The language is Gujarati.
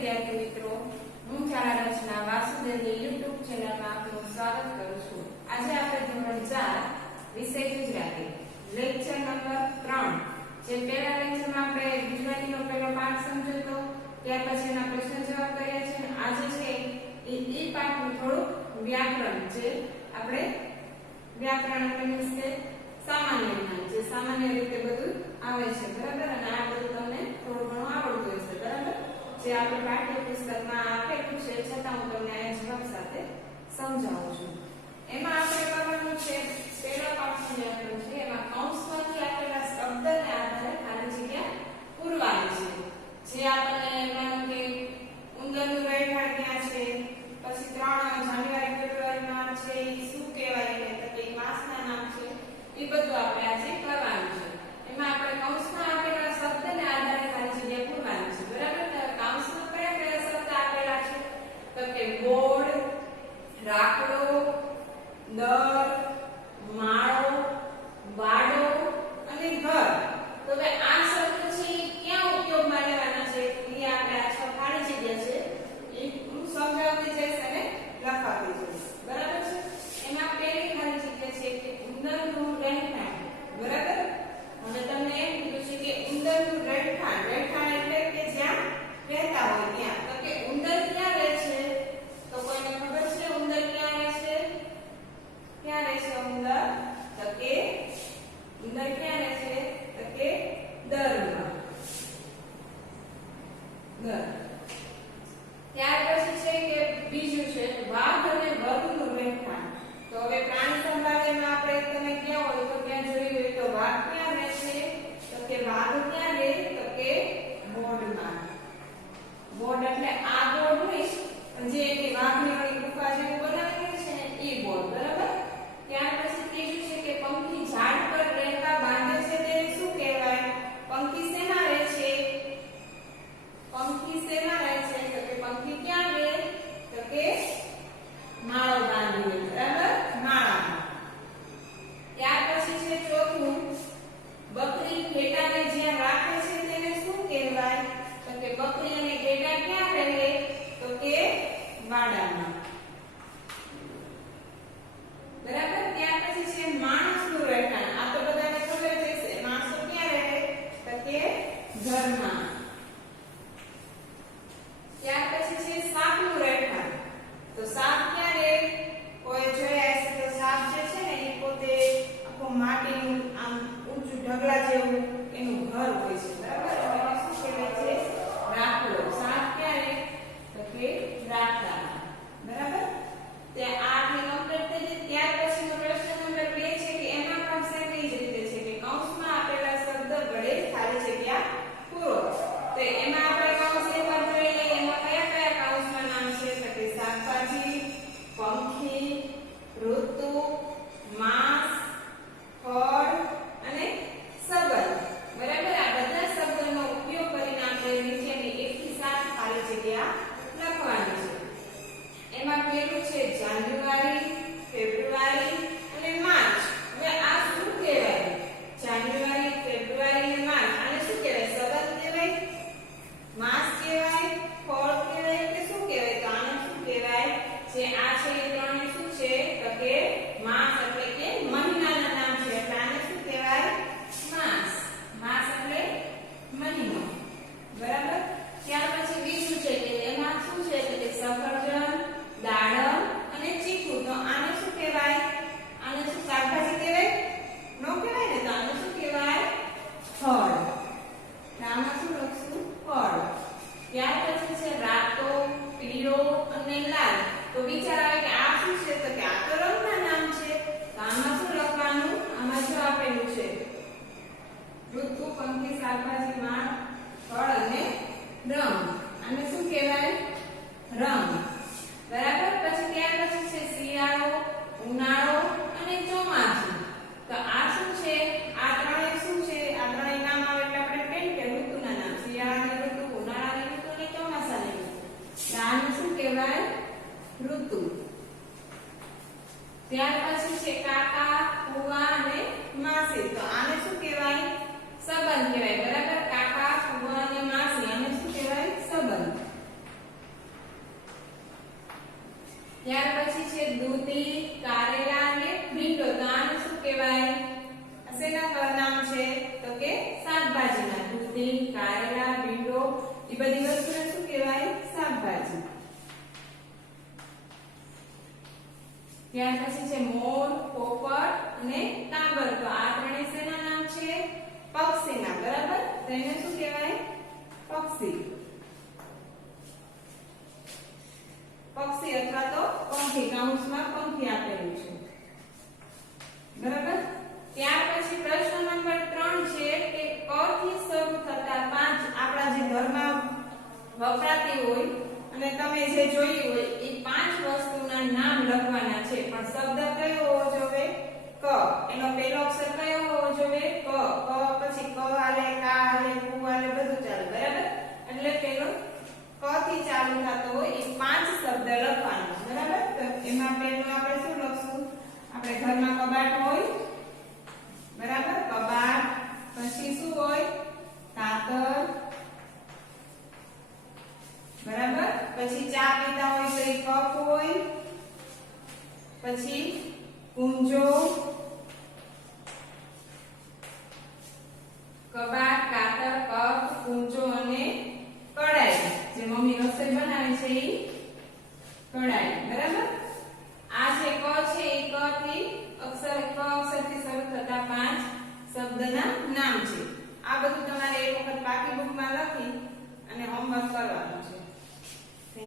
વિદ્યાર્થી મિત્રો, હું શાળા રચના વાસુદેવની YouTube ચેનલમાં આપનું સ્વાગત કરું છું। આજે આપણે ધોરણ 4 વિષય ગુજરાતી લેક્ચર નંબર 3 જે પહેલા લેક્ચરમાં આપણે ગુજરાતીનો પહેલો પાઠ સમજ્યો તો ત્યાર પછી એના પ્રશ્ન જવાબ કર્યા છે। આજે છે એ પાઠનું થોડું વ્યાકરણ જે આપણે વ્યાકરણ એટલે સામાન્ય જ્ઞાન જે સામાન્ય રીતે બધું આવે છે બરાબર, અને આ બધું તમને થોડું ઘણું આવડતું હશે બરાબર, જે આપણે પાઠ્યપુસ્તકમાં આપેલું છે છતાં હું તમને આ જવાબ સાથે સમજાવું છું। એમાં આપણે કરવાનું છે પહેલો પાઠનું વ્યાકરણ છે, એમાં કૌંસમાંથી આપેલા શબ્દને આધારે ખાલી જગ્યા પૂરવાની છે। જે આપણને માનો કે ઉંદરનું રહેઠાણ ક્યાં છે, પછી 3 જાન્યુઆરી ફેબ્રુઆરી માસ છે એ શું કહેવાય કે તે માસના નામ છે, એ બધું આપણે આજે કરવાનું છે। એમાં આપણે કૌંસમાં આપેલા શબ્દને આધારે ખાલી જગ્યા પૂરવાની છે બરાબર। તો કૌંસમાં કયા કયા શબ્દ આપેલા છે તો કે બોર્ડ, રાખડો, દર, માળો, વાડો અને ઘર। તો હવે આ શબ્દ છે એ ક્યાં ઉપયોગમાં લેવાના છે એ આપણે આ છ ખાલી જગ્યા છે એ હું સમજાવતી જઈશ અને લખાવતી જઈશ બરાબર છે। એમાં પહેલી ખાલી જગ્યા છે કે ઉંદરનું રહેઠાણ બરાબર। હવે તમને એમ કીધું છે કે ઉંદરનું રહેઠાણ, રહેઠાણ એટલે કે જ્યાં રહેતા હોય ત્યાં। તો કે ઉંદર ક્યાં રહે છે તો કોઈને ખબર છે ઉંદર ક્યાં રહે છે? ક્યાં રહે છે ઉંદર? તો કે ઉંદર ક્યાં રહે છે તો કે દરમાં, દર। ત્યાર પછી છે કે બીજું છે વાઘ અને વગનું રહેઠાણ। તો હવે પ્રાણી સંગ્રહાલયમાં આપણે તમે ગયા હોય તો ત્યાં જોયું હોય તો વાઘ ક્યાં રહે છે તો કે વાઘ ક્યાં રહે તો કે બોર્ડમાં। બોર્ડ એટલે આ બોર્ડ હોય જે એની વાઘની ઓલી ગુફા જેવું બનાવેલી છે ને એ બોર્ડ બરાબર। ત્યાર પછી ત્રીજું છે કે પંખી ઝાડ પર રહેવા બાંધે છે તેને શું કહેવાય? પંખી શેમાં રહે છે? પંખી શેમાં રહે છે તો કે પંખી ક્યાં રહે તો કે માળો બાંધીને બરાબર, માળામાં। ત્યાર પછી છે ચોથું બકરી ઘેટાને જ્યાં રાખે છે તેને શું કહેવાય તો કે બકરી અને ઘેટા ક્યાં રહે તો કે વાડામાં બરાબર। ત્યાર પછી છે માણસનું રહેઠાણ। આ તો બધાને ખબર જ છે માણસો ક્યાં રહે તો કે ઘરમાં। ત્યાર પછી છે સાપનું રહેઠાણ। તો સાપ ક્યાં રહે? કોઈ જોયા હશે તો સાપ જે છે ને એ પોતે આખું માટીનું આમ ઊંચું ઢગલા જેવું એનું ઘર હોય છે બરાબર। એને શું કહેવાય છે? રાખડો। સાપ ક્યાં રહે તો કે રાખડામાં બરાબર। તે આટલી કમ્પ્લીટ થઈ ગઈ। ત્યાર પછીનો પ્રશ્ન નંબર 2 છે કે એમાં પણ સેમ એ જ રીતે છે કે કૌંસમાં આપેલા શબ્દ વડે ખાલી જગ્યા પૂરો। તો એમાં આપણે કૌંસ એકવાર જોઈ લઈએ। એમાં કયા કયા કૌંસના નામ છે તો કે શાકભાજી, પંખી, ઋતુ, માસ, ફળ અને સંબંધ બરાબર। આ બધા શબ્દોનો ઉપયોગ કરીને આપણે નીચેની 1 થી 7 ખાલી જગ્યા લખવાની છે। એમાં પહેલું છે જાન્યુઆરી, ફેબ્રુઆરી અને માર્ચ। હવે આ શું કહેવાય? જાન્યુઆરી, ફેબ્રુઆરી અને માર્ચ આને શું કહેવાય? સંબંધ કહેવાય, માસ કહેવાય, ફળ કહેવાય કે શું કહેવાય? તો આને શું કહેવાય? જે આ છે એ ત્રણે શું છે તો કે માસ એટલે કે મહિનાના નામ છે એટલે આને શું કહેવાય? માસ। માસ એટલે મહિનો બરાબર। ત્યાર પછી બીજું છે કે એમાં શું છે તો કે સફરજન, દાડમ અને ચીકુ। તો આને શું કહેવાય? આને શું શાકભાજી કહેવાય? નો કહેવાય ને, તો આને શું કહેવાય? ફળ। આમાં શું લખશું? ફળ। ત્યાર પછી છે રાતો, પીળો અને લાલ। તો વિચાર આવે કે આ શું છે તો કે આ તો રંગના નામ છે। તો આમાં શું લખવાનું? આમાં શું આપેલું છે? ઋતુ, પંખી, શાકભાજી, માળ, ફળ અને રંગ। આને શું કહેવાય? રંગ બરાબર। પછી ત્યાર પછી છે શિયાળો, ઉનાળો અને ચોમાસું। તો આ શું છે? આ ત્રણેય શું છે? આ ત્રણેય નામ આવે એટલે આપણે કેમ કે ઋતુના નામ, શિયાળાની ઋતુ, ઉનાળાની ઋતુ અને ચોમાસાની ઋતુ। તો આને શું કહેવાય? ઋતુ। ત્યાર પછી છે કાકા, કુવા અને માસી। તો આને શું કહેવાય? સંબંધ કહેવાય બરાબર। કાકા, કુવા અને માસી આને શું કહેવાય? સંબંધ। ત્યાર પછી છે મોર, પોપટ અને કાગર. તો આ ત્રણે શેના નામ છે? પક્ષીના. બરાબર? તો એને શું કહેવાય? પક્ષી. પક્ષી અથવા તો પંખી, કૌંસમાં પંખી આપેલું છે. બરાબર? ત્યાર પછી પ્રશ્ન નંબર 3 છે કે ક થી શરૂ થતા 5 આપણા જે ઘરમાં વપરાતી હોય અને તમે જે જોઈ હોય એ 5 વસ્તુના નામ લખવાના છે. પણ શબ્દ કયો હોવો જોઈએ? ક. એનો પહેલો અક્ષર કયો હોવો જોઈએ? ક. ક પછી ક આલે, કા આલે, કુ આલે, બધું ચાલે. બરાબર? એટલે પેલો ક થી ચાલુ થતો હોય એ 5 શબ્દ લખવાના. બરાબર? તો એમાં પહેલો આપણે શું લખશું? આપણે ઘરમાં કબાટ હોય. બરાબર? કબાટ. પછી શું હોય? કાતર. બરાબર? પછી ચા પીતા હોય તો એ કપ હોય. પછી કુંજો.